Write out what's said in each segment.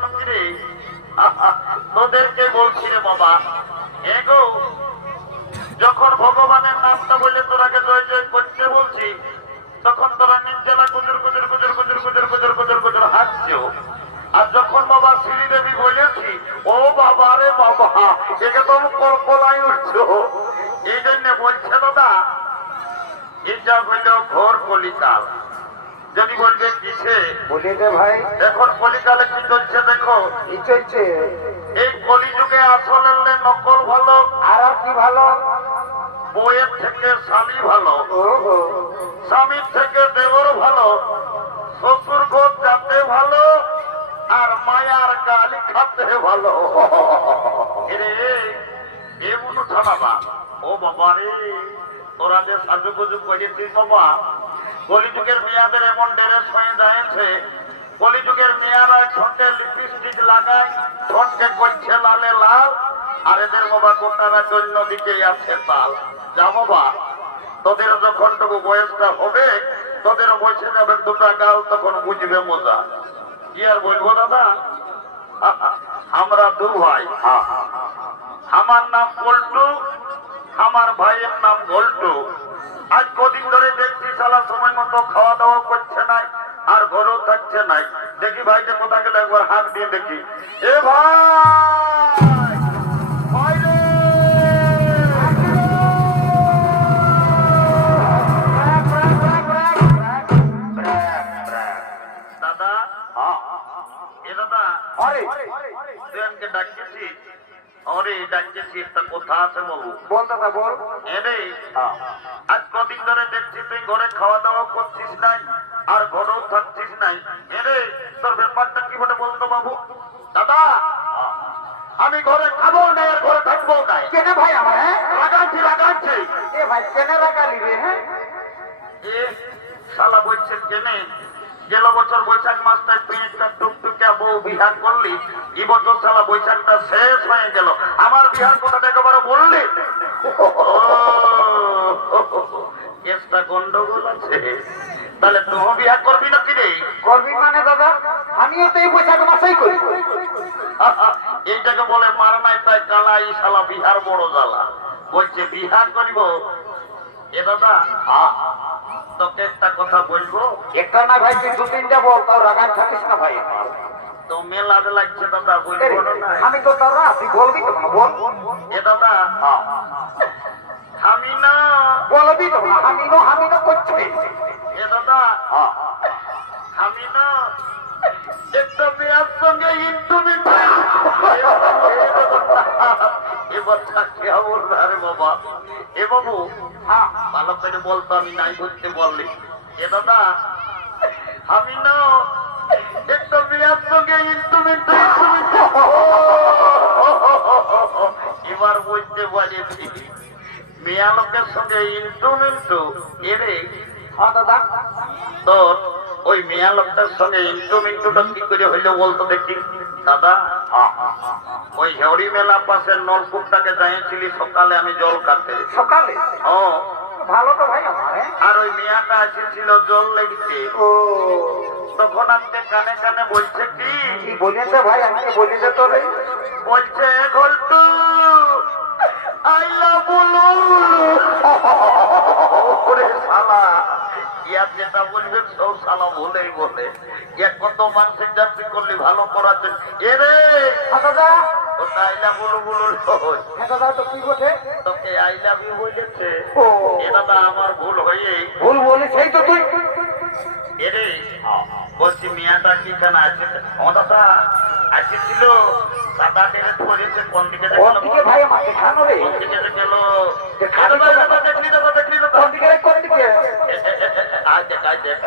জন্য কি রে তোদেরকে বলছি রে বাবা, এগো যখন ভগবানের নামটা বলে তোরাকে জয় জয় করতে বলছি, তখন তোরা নির্জলা গুজর গুজর গুজর গুজর গুজর গুজর গুজর গুজর হাঁটছো। আর যখন বাবা শ্রীদেবী বলেছি, ও বাবা রে বাবা, একে তো কল্পনায় উঠছো। এই জন্য বলছে দাদা, এটা হইল ঘোর কলিকাল। যদি বলবে কিসে বলি রে ভাই, এখন কলিকালে কি চলছে দেখো। কি চলছে? এই কলিযুগে আসলে নকল ভালো, আর কি ভালো? বইয়ের থেকে স্বামী ভালো, ওহো, স্বামীর থেকে দেবর ভালো, শ্বশুর ঘর যাতে ভালো, আর মায়ার গালি খাতে ভালো। রে এমন ছাড়াবা, ও বাবা রে, তোরা যে সাজুগুজু করেছিস বাবা, কলিযুগের মেয়াদের এমন ড্রেস হয়ে যাচ্ছে। কলিযুগের মেয়ারা ঠোঁটে লিপস্টিক লাগায়, ঠোঁটকে করছে লালে লাল, আর এদের বাবা গোটারা জন্য দিকেই আছে তাল। যা বাবা, তোদের যখন টুকু বয়সটা হবে, তোদেরও বসে যাবে দুটা গাল, তখন বুঝবে মজা। কি আর বলবো দাদা, আমরা দু ভাই, আমার নাম পল্টু, আমার ভাইয়ের নাম গোল্টু। আজ কদিন ধরে দেখছি সালা সময় মতো খাওয়া দাওয়া করছে নাই, আর ঘরেও থাকছে নাই। দেখি ভাইকে কোথা গেলে একবার হাত দিয়ে দেখি। এ ভাই, ভাই রে! দাদা, এ দাদা, আরে তুই আমাকে ডাকতেছি? আরে ডাকতেছি, একটা কথা আছে বাবু। বল দাদা বল। এরে আজ কদিন ধরে দেখছি তুই ঘরে খাওয়া দাওয়া করছিস নাই, আর ঘরেও থাকছিস নাই। এরে তোর ব্যাপারটা কি বলে বলতো বাবু? দাদা, আমি ঘরে খাবো নাই আর ঘরে থাকবো নাই। কেন ভাই আমার? হ্যাঁ লাগাচ্ছি লাগাচ্ছি। এ ভাই কেন রাগালি রে? হ্যাঁ এ শালা বলছে কেনে, গেল বছর বৈশাখ মাসটায় তুই একটা টুকটুকিয়া বউ বিহার করলি, এই বছর শালা বৈশাখটা শেষ হয়ে গেল, আমার বিহার কথাটা একেবারে বললি। কেসটা গন্ডগোল আছে। তাহলে তুই বিহার করবি না কি রে? করবি মানে দাদা, আমিও তো এই বৈশাখ মাসেই করি। এইটাকে বলে মার নাই তাই কালা, এই শালা বিহার বড় জ্বালা। বলছে বিহার করিব। এ দাদা, তোকে একটা কথা বলবো। একটা না ভাই, তুই দু তিনটা বল, তাও রাগান থাকিস না ভাই। তো মেলাদ লাগছে দাদা, বলবো না? আমি তো তারা, তুই বলবি তো না? বল। এ দাদা, আমি না বলবি তো না? আমি না করছি। এ দাদা, আমি না একটা মেয়ের সঙ্গে ইন্টুমিট। এবার কেমন রে বাবা? এ বাবু, ভালো করে বলতো, আমি নাই বলতে বললি। এ দাদা, আমি না একটা মেয়ের সঙ্গে ইন্টুমিট। এবার বলতে পারছি, মেয়া লোকের সঙ্গে ইন্টুমিন্টু। এরে হ্যাঁ দাদা, তোর ওই মেয়া লোকটার সঙ্গে ইন্টুমিন্টুটা কি করে হইলো বলতো দেখি। দাদা, ওই হেওড়ি মেলা পাশের নলকূপটাকে যাইছিলি সকালে আমি জল কাটতে। সকালে? ও ভালো তো ভাই আমার। আর ওই মেয়াটা এসেছিল জল লেগেছে। ও তখন আমাকে কানে কানে বলছে কি বলেছে ভাই? আমাকে বলেছে তো রে। বলছে, ঘল্টু আইলা বলু। ওরে শালা, ইয়ার যেটা বলবে সব শালা বলেই বলে। ইয়া কত মানসিক যাত্রী করলি ভালো করার জন্য। এরে দাদা, ওটা আইলা বলু বলু নয়। হ্যাঁ দাদা, তো কি বটে? তোকে আই লাভ ইউ বলেছে। ও এ দাদা, আমার ভুল হয়ে ভুল বলেছেই তো তুই। এরে বলছি মেয়াটা কি কেন আছে? ও দাদা আসছিল, দাদা টেরে ধরেছে কোন দিকে কোন দিকে ভাই? আমার দেখানো রে। কোন দিকে গেল? দেখলি কোন দিকে রে? কোন দিকে? আজ দেখ আজ দেখ।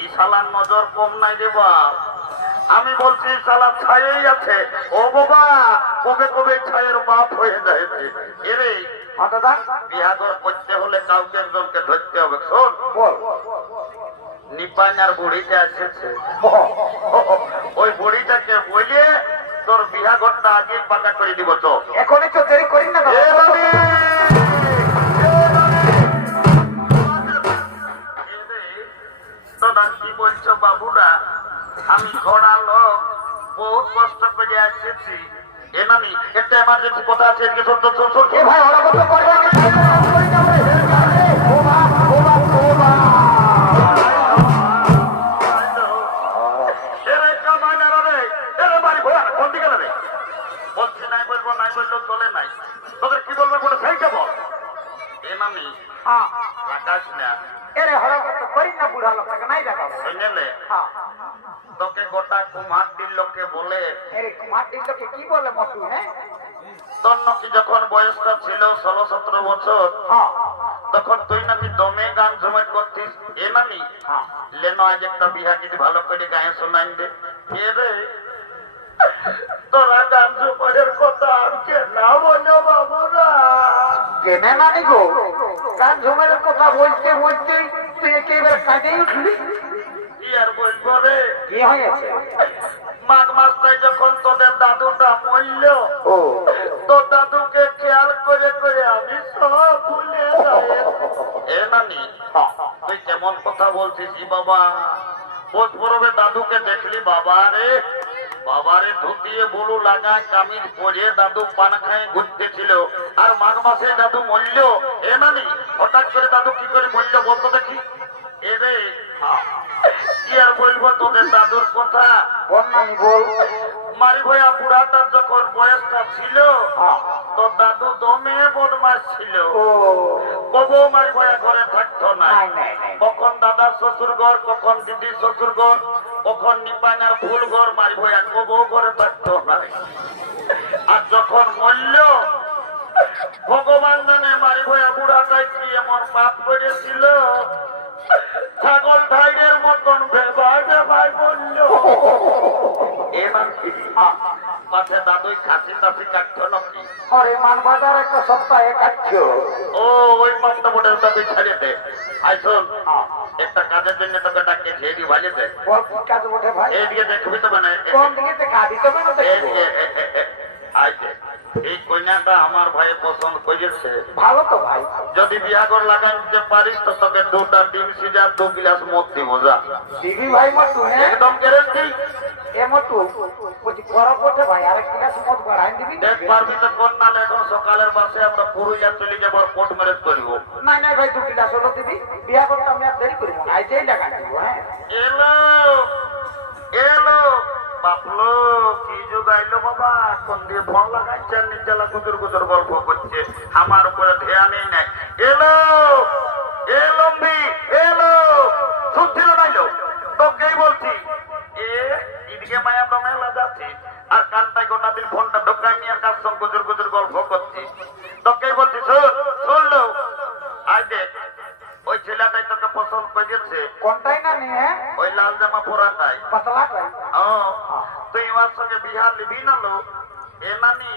এই শালার নজর কম নাই রে বাপ। আমি বলছি শালা ছায়েই আছে। ও বাবা, কবে কবে ছায়ের বাপ হয়ে যায়। এরে হ্যাঁ দাদা, বিহাদর করতে হলে কাউকে একজনকে ধরতে হবে। শোন, বল। নিপাইনার বুড়িটা এসেছে, ওই বুড়িটাকে বলে তোর বিহাঘরটা আগে পাকা করে দিব। তো এখনই তো দেরি করিস না দাদা। তো আর কি বলছো বাবুরা? আমি ঘোড়া লোক, বহুত কষ্ট করে এসেছি। এ নানি, একটা এমার্জেন্সি কথা আছে, এদিকে শোন তো, শোন, শোন, এ শোন। ভাই ওরা কত করবে আমি খাই না, আমি করি না, আমরা হেরে যাবে। ও বাপ, ও বাপ, ও বাপ। এরে কামাই না রে, এরে বাড়ি ঘোড়া, কোন দিকে যাবে? বলছি নাই বলবো, নাই বললেও চলে নাই। তোদের কি বলবো বলে সেইটা বল। এ নানি, হ্যাঁ রাখাস না, এরে হরা কত করি না, বুড়া লোকটাকে নাই দেখাবো। বুঝলে? হ্যাঁ তোকে গোটা কুমারটির লোকে বলে, এরে মাটির লোকে কি বলে মটু? হ্যাঁ তোর নাকি যখন বয়সটা ছিল 16-17 বছর, হ্যাঁ তখন তুই নাকি দমে গান জমাট করতিস। এ নানি, হ্যাঁ লেনো আজ একটা বিহা কিছু ভালো করে গায়ে শোনাই দে। কে রে, তোরা গান জমাটের কথা আর কে না বলো বাবুরা? কেনে নানি গো, গান ঝুমের কথা বলতে বলতে তুই একেবারে কাঁদেই উঠলি। কি আর বলবো রে, কি হয়েছে? মাঘ মাসটায় যখন তোদের দাদুটা মরল, ও তোর দাদুকে খেয়াল করে করে আমি সব ভুলে যাই। এ নানি, তুই কেমন কথা বলছিস বাবা? পোষ পরবে দাদুকে দেখলি বাবারে, বাবারে ধুতিয়ে বলু লাগায় কামিজ পরে দাদু পান খায় ঘুরতেছিল, আর মাঘ মাসে দাদু মরল। এ নানি, হঠাৎ করে দাদু কি করে মরল বলতো দেখি? এ রে, কি আর বলবো তোদের দাদুর কথা? বল নানি বল। মারি ভয়া বুড়াটার যখন বয়সটা ছিল, হ্যাঁ। তোর দাদু দমে বদমাস ছিল। ও কবু মারি ভয়া ঘরে থাকতো না। নাই নাই নাই। কখন দাদার শ্বশুর ঘর, কখন দিদির শ্বশুর ঘর, কখন নিপানার ফুল ঘর, মারি ভয়া কবু ঘরে থাকতো না। আর যখন মরল, ভগবান জানে মারি ভয়া বুড়াটাই কি এমন পাপ করেছিল, ছাগল ভাইয়ের মতন ভেবাই ভেবাই বলল। এবার পাশে দাদুই খাসি টাসি কাটতো নাকি? আরে মান বাজার একটা সপ্তাহে কাটছো। ও ওই মাত্রা বোর্ডের দাদুই ছাড়িয়ে দে। আই শোন, একটা কাজের জন্য তোকে ডাকে, ঝেড়ি ভাজে দে। বল কি কাজ ওঠে ভাই? এইদিকে দেখবি তো মানে কোন দিকে দেখা দিতে পারো তো? এইদিকে আইছে। এই কন্যাটা আমার ভাই পছন্দ করেছে। ভালো তো ভাই। যদি বিয়াগর লাগাই দিতে পারিস তো তোকে 2টা ডিম সিজার 2 গ্লাস মদ দিব যা। দিদি ভাই মটু হ্যাঁ একদম গ্যারেন্টি। এ মটু বলছি গরম ওঠে ভাই, আরেক গ্লাস মদ বাড়াই দিবি। দেখ পারবি তো কোন নালে এখন সকালের বাসে আমরা পুরুলিয়া চলে যাবো, কোর্ট ম্যারেজ করবো। নাই নাই ভাই 2 গ্লাস হলো দিবি, বিয়া করতে আমি আর দেরি করবো না, আইজেই লাগা দিব। হ্যাঁ এলো এলো বাপলো, কি যুগ আইলো বাবা, কোন দিয়ে ফোন লাগাইছে, নিচেলা কুতুর কুতুর গল্প করছে, আমার উপরে ধ্যানই নাই। এলো এলম্বি এলো, শুনছিল নাইলো তোকেই বলছি। এদিকে মায়া দমেলা যাচ্ছে আর কানটাই গোটা দিন ফোনটা ঢোকাই নিয়ে কার সঙ্গে গুজুর গুজুর গল্প করছি। তোকেই বলছি, শোন শুনলো, আই দেখ ওই ছেলেটাই তোকে পছন্দ করেছে, কোনটাই না নে? হ্যাঁ ওই লাল জামা পরাটাই। পাতলা ভাই। ও তুই আমার সঙ্গে বিহার লিবি না লো? এ নানি,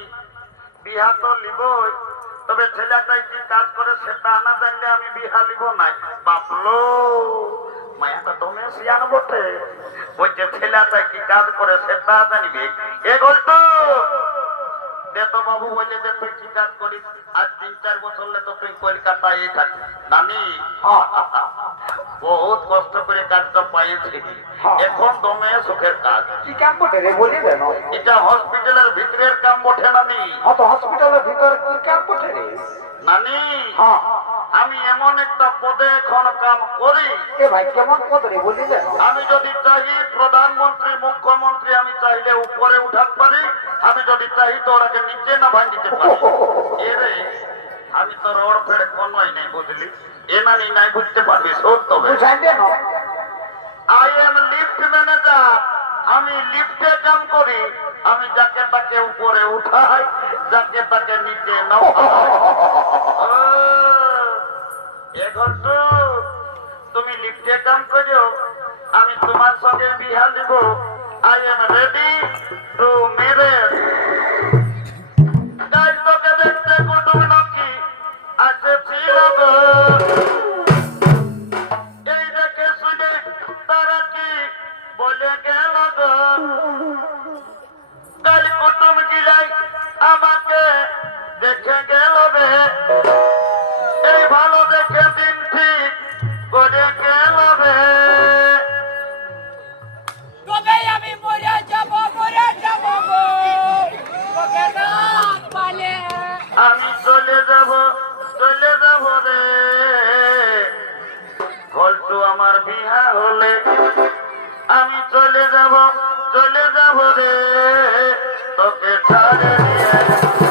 বিহার তো লিবই, তবে ছেলেটাই কি কাজ করে সেটা না জানলে আমি বিহার লিব নাই। বাপলো, মায়াটা তুমি শিয়ান বটে, বলছে ছেলেটাই কি কাজ করে সেটা জানিবে। এ গল্প দে তো বাবু, বলে যে তুই কি কাজ করিস। আজ 3-4 বছর হলে তো তুই কলকাতায় থাকিস নানি। বহুত কষ্ট করে কাজটা পাইছি, এখন দমে সুখের কাজ। কি কাম বটে রে বলি দেন? এটা হসপিটালের ভিতরের কাম বটে নানি। অত হসপিটালের ভিতরে কি কাম বটে রে? নানি, হ্যাঁ আমি এমন একটা পদে এখন কাম করি, এ ভাই কেমন পদ রে বলি দেন? আমি যদি চাই প্রধানমন্ত্রী মুখ্যমন্ত্রী, আমি চাইলে উপরে উঠাতে পারি, আমি যদি চাই তো ওরাকে নিচে না ভাঙিতে পারি। এরে আমি তো রড ফেড়ে কোনোই নাই, বুঝলি? এ নানি নাই বুঝতে পারবি, সত্য বুঝাই দেন। আই এম লিফট ম্যানেজার, আমি লিফটে কাম করি, আমি যাকে তাকে উপরে উঠাই, যাকে তাকে নিচে নামাই। এখন তো তুমি লিফটে কাম করো, আমি তোমার সঙ্গে বিহা দিব। I am ready to marriage. তাই তোকে দেখতে কুটুম নাকি আছে ছিল গো, এই দেখে শুনে তারা কি বলে গেল গো, কাল কুটুম গিলাই আমাকে দেখে গেল রে, এই ভালো দেখে দিন ঠিক করে গেল রে। আমি চলে যাব রে তোকে ছাড়ে দিয়ে